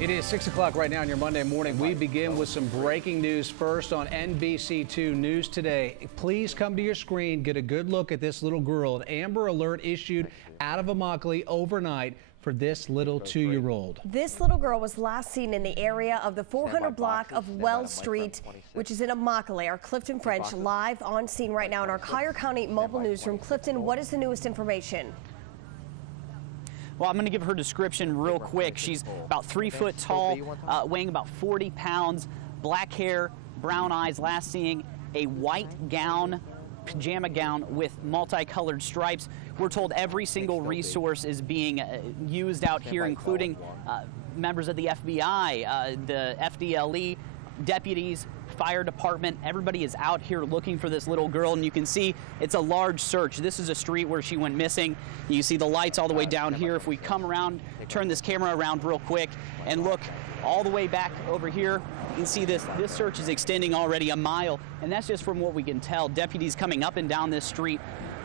It is 6 o'clock right now on your Monday morning. We begin with some breaking news first on NBC2 News Today. Please come to your screen, get a good look at this little girl. An Amber Alert issued out of Immokalee overnight for this little 2-year-old. This little girl was last seen in the area of the 400 block of Wells Street, which is in Immokalee. Our Clifton French live on scene right now in our Collier County mobile newsroom. Clifton, what is the newest information? Well, I'm going to give her description real quick. She's about 3 foot tall, weighing about 40 pounds, black hair, brown eyes, last seeing a white gown, pajama gown with multicolored stripes. We're told every single resource is being used out here, including members of the FBI, the FDLE, deputies, fire department. Everybody is out here looking for this little girl, and you can see it's a large search. This is a street where she went missing. You see the lights all the way down here. If we come around, turn this camera around real quick and look all the way back over here, you can see this search is extending already a mile, and that's just from what we can tell. Deputies coming up and down this street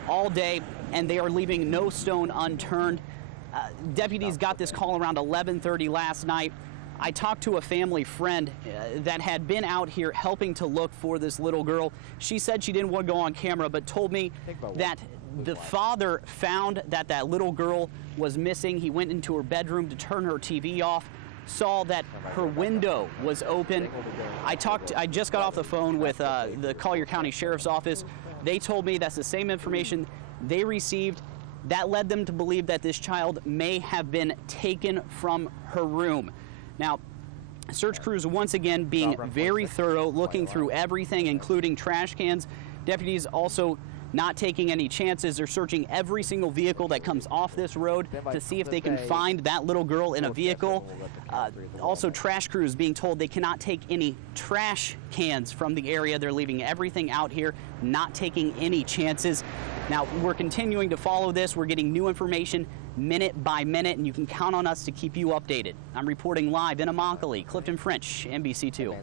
all day, and they are leaving no stone unturned. Deputies got this call around 11:30 last night. I talked to a family friend that had been out here helping to look for this little girl. She said she didn't want to go on camera, but told me that the father found that that little girl was missing. He went into her bedroom to turn her TV off, saw that her window was open. I just got off the phone with the Collier County Sheriff's Office. They told me that's the same information they received. That led them to believe that this child may have been taken from her room. Now, search crews once again being very thorough, looking through everything, including trash cans. Deputies also not taking any chances. They're searching every single vehicle that comes off this road to see if they can find that little girl in a vehicle. Also, trash crews being told they cannot take any trash cans from the area. They're leaving everything out here, not taking any chances. Now, we're continuing to follow this. We're getting new information minute by minute, and you can count on us to keep you updated. I'm reporting live in Immokalee. Clifton French, NBC2.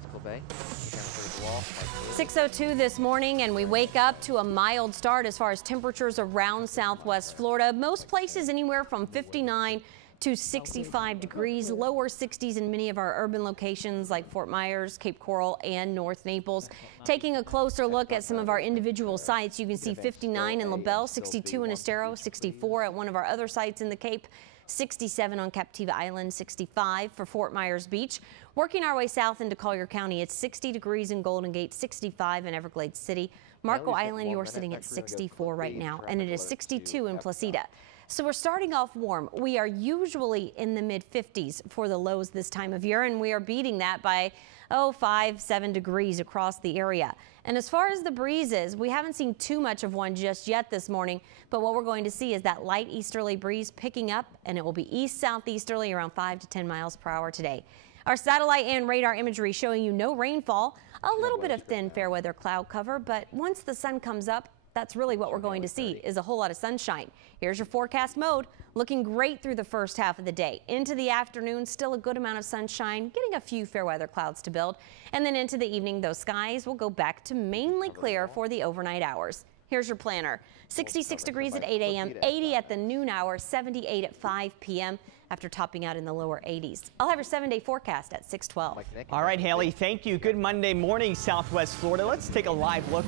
6:02 this morning, and we wake up to a mild start as far as temperatures around Southwest Florida. Most places anywhere from 59 to 65 degrees, lower 60s in many of our urban locations like Fort Myers, Cape Coral, and North Naples. Taking a closer look at some of our individual sites, you can see 59 in LaBelle, 62 in Estero, 64 at one of our other sites in the Cape, 67 on Captiva Island, 65 for Fort Myers Beach. Working our way south into Collier County, it's 60 degrees in Golden Gate, 65 in Everglades City. Marco Island, you're sitting at 64 right now, and it is 62 in Placida. So we're starting off warm. We are usually in the mid-50s for the lows this time of year, and we are beating that by 5-7 degrees across the area. And as far as the breezes, we haven't seen too much of one just yet this morning, but what we're going to see is that light easterly breeze picking up, and it will be east-southeasterly around 5 to 10 miles per hour today. Our satellite and radar imagery showing you no rainfall, a little bit of thin fair weather cloud cover, but once the sun comes up, that's really what we're going to see is a whole lot of sunshine. Here's your forecast mode. Looking great through the first half of the day. Into the afternoon, still a good amount of sunshine, getting a few fair weather clouds to build. And then into the evening, those skies will go back to mainly clear for the overnight hours. Here's your planner. 66 degrees at 8 a.m., 80 at the noon hour, 78 at 5 p.m. after topping out in the lower 80s. I'll have your 7-day forecast at 6:12. All right, Haley, thank you. Good Monday morning, Southwest Florida. Let's take a live look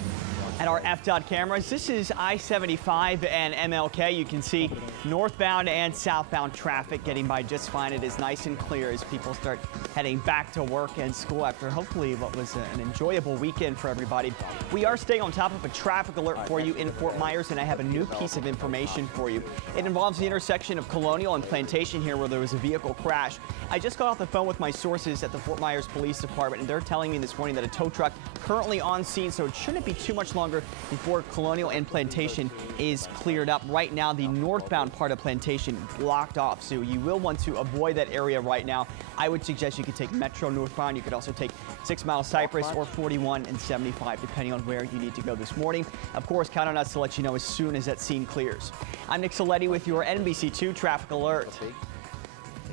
at our FDOT cameras. This is I-75 and MLK. You can see northbound and southbound traffic getting by just fine. It is nice and clear as people start heading back to work and school after hopefully what was an enjoyable weekend for everybody. We are staying on top of a traffic alert for you in Fort Myers, and I have a new piece of information for you. It involves the intersection of Colonial and Plantation here where there was a vehicle crash. I just got off the phone with my sources at the Fort Myers Police Department, and they're telling me this morning that a tow truck currently on scene, so it shouldn't be too much longer before Colonial and Plantation is cleared up. Right now, the northbound part of Plantation blocked off, so you will want to avoid that area right now. I would suggest you could take Metro northbound. You could also take 6 Mile Cypress or 41 and 75, depending on where you need to go this morning. Of course, count on us to let you know as soon as that scene clears. I'm Nick Soletti with your NBC2 Traffic Alert.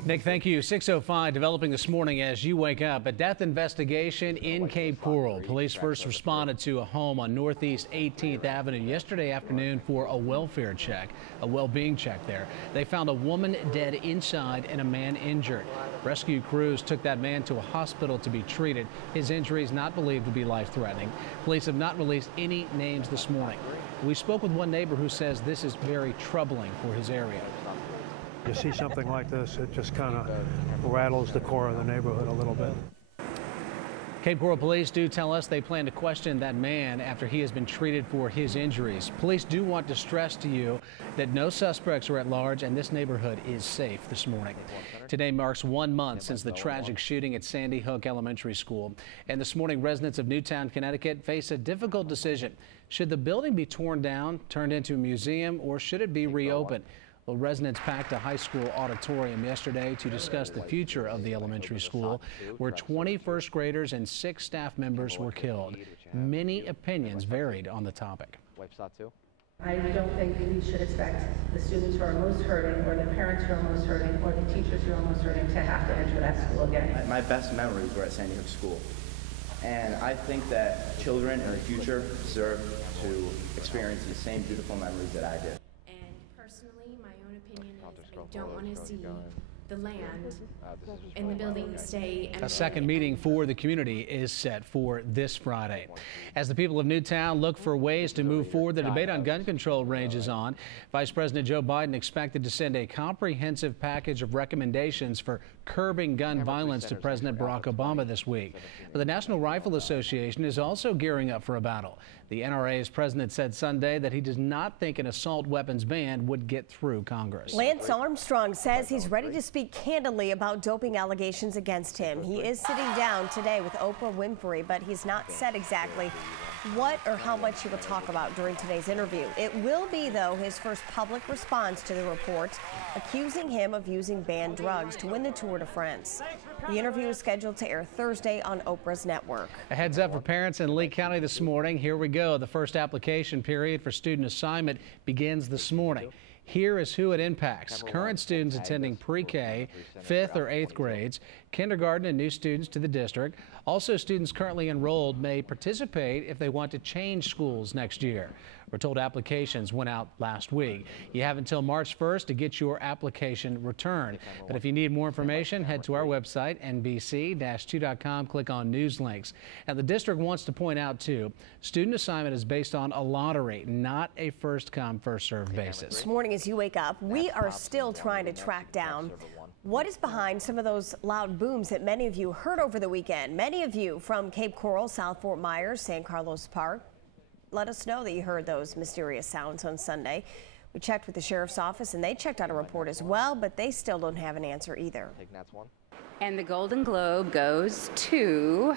Nick, thank you. 6:05 developing this morning as you wake up. A death investigation in Cape Coral. Police first responded to a home on Northeast 18th Avenue yesterday afternoon for a welfare check, a well-being check there. They found a woman dead inside and a man injured. Rescue crews took that man to a hospital to be treated. His injuries not believed to be life-threatening. Police have not released any names this morning. We spoke with one neighbor who says this is very troubling for his area. You see something like this, it just kind of rattles the core of the neighborhood a little bit. Cape Coral police do tell us they plan to question that man after he has been treated for his injuries. Police do want to stress to you that no suspects are at large and this neighborhood is safe this morning. Today marks 1 month since the tragic shooting at Sandy Hook Elementary School. And this morning, residents of Newtown, Connecticut face a difficult decision. Should the building be torn down, turned into a museum, or should it be reopened? Well, residents packed a high school auditorium yesterday to discuss the future of the elementary school, where 20 first graders and 6 staff members were killed. Many opinions varied on the topic. I don't think we should expect the students who are most hurting, or the parents who are most hurting, or the teachers who are most hurting to have to enter that school again. My best memories were at Sandy Hook School. And I think that children in the future deserve to experience the same beautiful memories that I did. Personally, my own opinion is I don't want to see the land and the building stay empty. A second meeting for the community is set for this Friday. As the people of Newtown look for ways to move forward, the debate on gun control rages on. Vice President Joe Biden expected to send a comprehensive package of recommendations for curbing gun violence to President Barack Obama this week. But the National Rifle Association is also gearing up for a battle. The NRA's president said Sunday that he does not think an assault weapons ban would get through Congress. Lance Armstrong says he's ready to speak candidly about doping allegations against him. He is sitting down today with Oprah Winfrey, but he's not said exactly what or how much he will talk about during today's interview. It will be, though, his first public response to the report accusing him of using banned drugs to win the Tour de France. The interview is scheduled to air Thursday on Oprah's network. A heads up for parents in Lee County this morning. Here we go. The first application period for student assignment begins this morning. Here is who it impacts. Current students attending pre-K, 5th or 8th grades, kindergarten, and new students to the district. Also, students currently enrolled may participate if they want to change schools next year. We're told applications went out last week. You have until March 1st to get your application returned. But if you need more information, head to our website, NBC-2.com, click on news links. Now, the district wants to point out, too, student assignment is based on a lottery, not a first-come, first-served basis. This morning as you wake up, we are still trying to track down what is behind some of those loud booms that many of you heard over the weekend. Many of you from Cape Coral, South Fort Myers, San Carlos Park, let us know that you heard those mysterious sounds on Sunday. We checked with the sheriff's office and they checked out a report as well, but they still don't have an answer either. And the Golden Globe goes to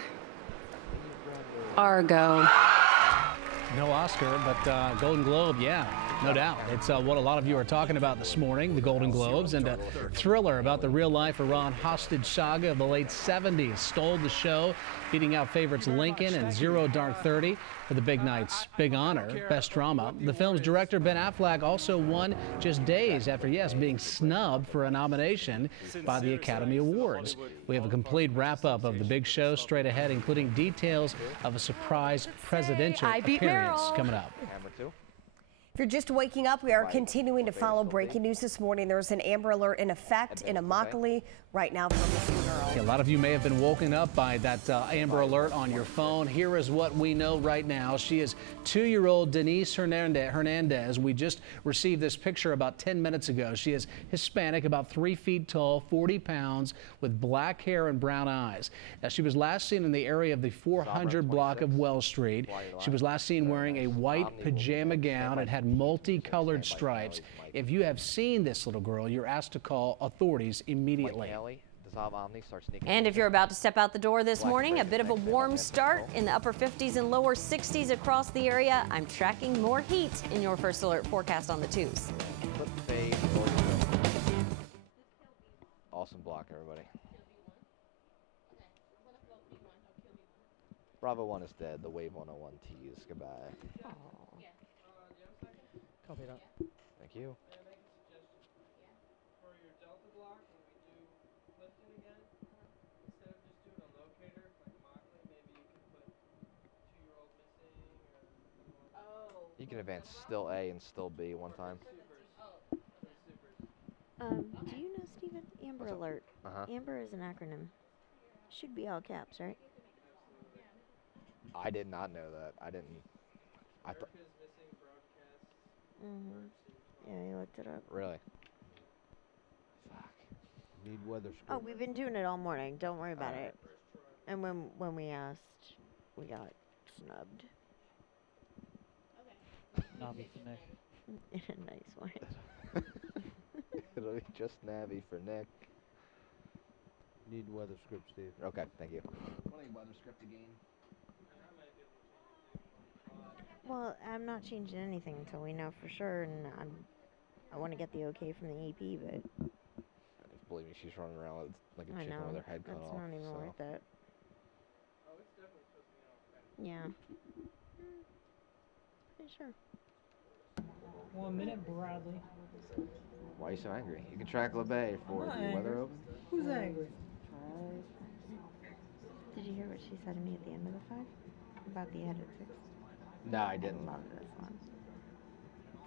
Argo. No Oscar, but Golden Globe, yeah, no doubt. It's what a lot of you are talking about this morning, the Golden Globes, and a thriller about the real-life Iran hostage saga of the late 70s. Stole the show, beating out favorites Lincoln and Zero Dark 30 for the big night's big honor, Best Drama. The film's director, Ben Affleck, also won just days after, yes, being snubbed for a nomination by the Academy Awards. We have a complete wrap-up of the big show straight ahead, including details of a surprise presidential appearance coming up. If you're just waking up, we are continuing to follow breaking news this morning. There's an Amber Alert in effect in Immokalee right now from this girl. A lot of you may have been woken up by that Amber Alert on your phone. Here is what we know right now. She is 2-year-old Denise Hernandez. We just received this picture about 10 minutes ago. She is Hispanic, about 3 feet tall, 40 pounds, with black hair and brown eyes. Now, she was last seen in the area of the 400 block of Wells Street. She was last seen wearing a white pajama gown. It had multicolored stripes. If you have seen this little girl, you're asked to call authorities immediately. And if you're about to step out the door this morning, a bit of a warm start in the upper 50s and lower 60s across the area. I'm tracking more heat in your first alert forecast on the 2s. Awesome block, everybody. Bravo 1 is dead. The Wave 101 tees. Goodbye. Copy that. Thank you. can advance still A and still B one time. Do you know, Stephen? Amber Alert. Amber is an acronym. Should be all caps, right? I did not know that. I didn't. I thought. Yeah, you looked it up. Really? Fuck. Need weather script. Oh, we've been doing it all morning. Don't worry about it. And when we asked, we got snubbed. Navi for Nick. In a nice way. It'll be just Navi for Nick. Need weather script, Steve. Okay, thank you. Running weather script again. Well, I'm not changing anything until we know for sure, and I want to get the okay from the EP, but... Believe me, she's running around with, like a I chicken know. with her head cut That's off. not even so. worth it. Yeah. Pretty sure. 1 minute, Bradley. Why are you so angry? You can track LeBay for the weather open. Who's angry? Did you hear what she said to me at the end of the 5? About the edit 6? No, I didn't. I love this one.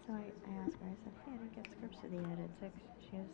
So I asked her, I said, hey, I didn't get scripts for the edit 6. She goes,